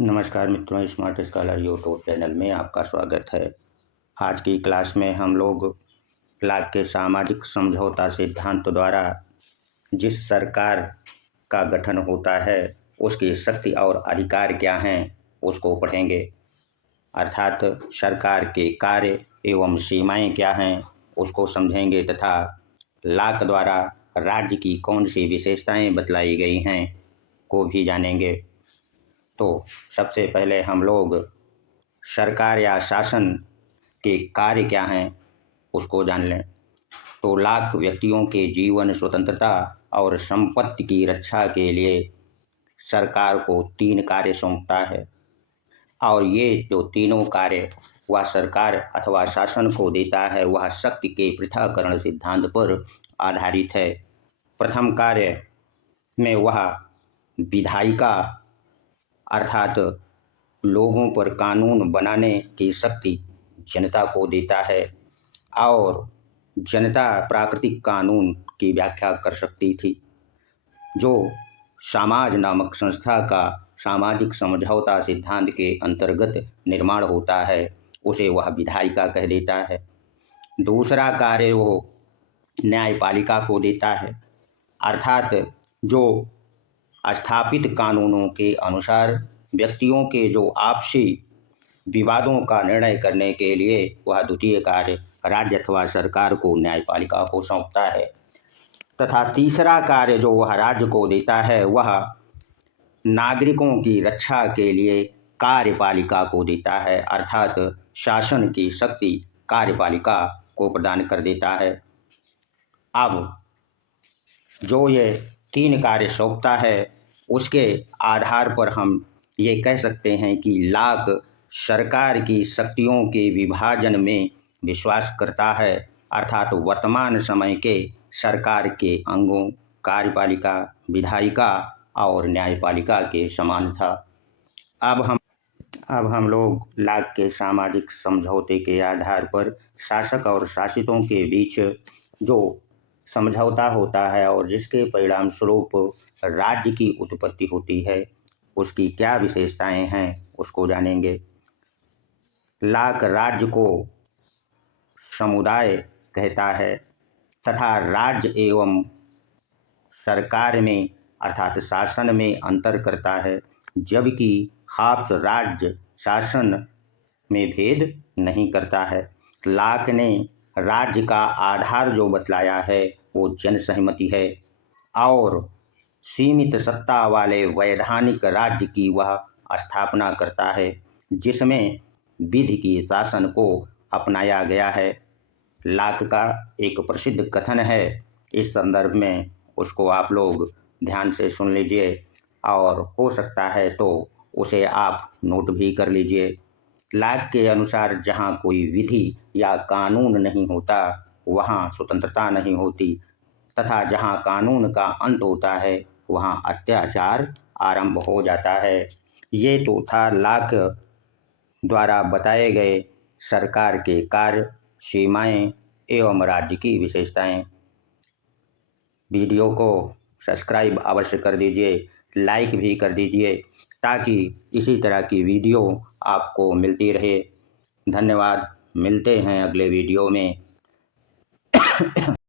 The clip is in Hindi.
नमस्कार मित्रों, स्मार्ट स्कॉलर यूट्यूब चैनल में आपका स्वागत है। आज की क्लास में हम लोग लाक के सामाजिक समझौता सिद्धांत द्वारा जिस सरकार का गठन होता है उसकी शक्ति और अधिकार क्या हैं उसको पढ़ेंगे। अर्थात सरकार के कार्य एवं सीमाएं क्या हैं उसको समझेंगे तथा लाक द्वारा राज्य की कौन सी विशेषताएं बतलाई गई हैं को भी जानेंगे। तो सबसे पहले हम लोग सरकार या शासन के कार्य क्या हैं उसको जान लें। तो लाक व्यक्तियों के जीवन स्वतंत्रता और संपत्ति की रक्षा के लिए सरकार को 3 कार्य सौंपता है और ये जो तीनों कार्य वह सरकार अथवा शासन को देता है वह शक्ति के पृथक्करण सिद्धांत पर आधारित है। प्रथम कार्य में वह विधायिका अर्थात लोगों पर कानून बनाने की शक्ति जनता को देता है और जनता प्राकृतिक कानून की व्याख्या कर सकती थी। जो समाज नामक संस्था का सामाजिक समझौता सिद्धांत के अंतर्गत निर्माण होता है उसे वह विधायिका कह देता है। दूसरा कार्य वो न्यायपालिका को देता है, अर्थात जो स्थापित कानूनों के अनुसार व्यक्तियों के जो आपसी विवादों का निर्णय करने के लिए वह द्वितीय कार्य राज्य अथवा सरकार को न्यायपालिका को सौंपता है। तथा तीसरा कार्य जो वह राज्य को देता है वह नागरिकों की रक्षा के लिए कार्यपालिका को देता है, अर्थात शासन की शक्ति कार्यपालिका को प्रदान कर देता है। अब जो ये 3 कार्य सौंपता है उसके आधार पर हम ये कह सकते हैं कि लाक सरकार की शक्तियों के विभाजन में विश्वास करता है, अर्थात वर्तमान समय के सरकार के अंगों कार्यपालिका, विधायिका और न्यायपालिका के समान था। अब हम लोग लाक के सामाजिक समझौते के आधार पर शासक और शासितों के बीच जो समझौता होता है और जिसके परिणाम स्वरूप राज्य की उत्पत्ति होती है उसकी क्या विशेषताएं हैं उसको जानेंगे। लाक राज्य को समुदाय कहता है तथा राज्य एवं सरकार में अर्थात शासन में अंतर करता है, जबकि हाब्स राज्य शासन में भेद नहीं करता है। लाक ने राज्य का आधार जो बतलाया है वो जनसहमति है और सीमित सत्ता वाले वैधानिक राज्य की वह स्थापना करता है जिसमें विधि की शासन को अपनाया गया है। लाक का एक प्रसिद्ध कथन है, इस संदर्भ में उसको आप लोग ध्यान से सुन लीजिए और हो सकता है तो उसे आप नोट भी कर लीजिए। लाक के अनुसार जहाँ कोई विधि या कानून नहीं होता वहाँ स्वतंत्रता नहीं होती तथा जहाँ कानून का अंत होता है वहाँ अत्याचार आरंभ हो जाता है। ये तो था लाक द्वारा बताए गए सरकार के कार्य, सीमाएं एवं राज्य की विशेषताएं। वीडियो को सब्सक्राइब अवश्य कर दीजिए, लाइक भी कर दीजिए ताकि इसी तरह की वीडियो आपको मिलती रहे। धन्यवाद, मिलते हैं अगले वीडियो में।